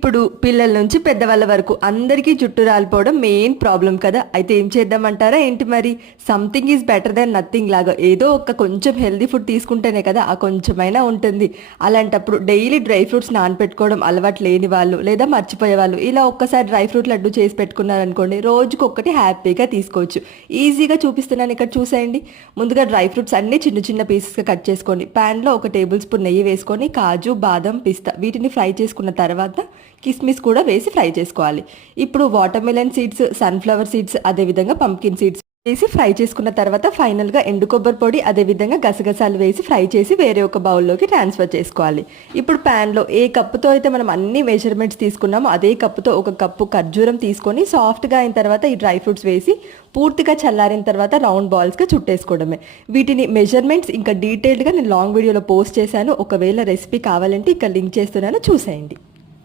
ఇప్పుడు పిల్లల నుంచి పెద్దవాళ్ళ వరకు అందరికీ జుట్టు రాలిపోవడం మెయిన్ ప్రాబ్లం కదా. అయితే ఏం చేద్దామంటారా ఏంటి మరి? Something is better than nothing లాగా ఏదో ఒక కొంచెం హెల్దీ ఫుడ్ తీసుకుంటేనే కదా ఆ కొంచెమైనా ఉంటుంది. అలాంటప్పుడు డైలీ డ్రై ఫ్రూట్స్ నానపెట్టుకోవడం అలవాటు లేని వాళ్ళు లేదా మర్చిపోయే వాళ్ళు ఇలా ఒక్కసారి డ్రై ఫ్రూట్ లడ్డు చేసి పెట్టుకున్నారనుకోండి, రోజుకి ఒక్కటి హ్యాపీగా తీసుకోవచ్చు. ఈజీగా చూపిస్తున్నాను, ఇక్కడ చూసేయండి. ముందుగా డ్రై ఫ్రూట్స్ అన్ని చిన్న చిన్న పీసెస్గా కట్ చేసుకోండి. ప్యాన్లో 1 టేబుల్ స్పూన్ నెయ్యి వేసుకొని కాజు, బాదం, పిస్తా వీటిని ఫ్రై చేసుకున్న తర్వాత కిస్మిస్ కూడా వేసి ఫ్రై చేసుకోవాలి. ఇప్పుడు water melon seeds, sunflower seeds, అదేవిధంగా పంప్కిన్ సీడ్స్ వేసి ఫ్రై చేసుకున్న తర్వాత ఫైనల్గా ఎండు కొబ్బరి పొడి, అదేవిధంగా గసగసాలు వేసి ఫ్రై చేసి వేరే ఒక బౌల్లోకి ట్రాన్స్ఫర్ చేసుకోవాలి. ఇప్పుడు ప్యాన్లో ఏ కప్పుతో అయితే మనం అన్ని మెజర్మెంట్స్ తీసుకున్నామో అదే కప్పుతో 1 కప్పు ఖర్జూరం తీసుకొని సాఫ్ట్గా అయిన తర్వాత ఈ డ్రై ఫ్రూట్స్ వేసి పూర్తిగా చల్లారిన తర్వాత రౌండ్ బాల్స్గా చుట్టేసుకోవడమే. వీటిని మెజర్మెంట్స్ ఇంకా డీటెయిల్డ్గా నేను లాంగ్ వీడియోలో పోస్ట్ చేశాను. ఒకవేళ రెసిపీ కావాలంటే ఇక్కడ లింక్ చేస్తున్నాను, చూసేయండి.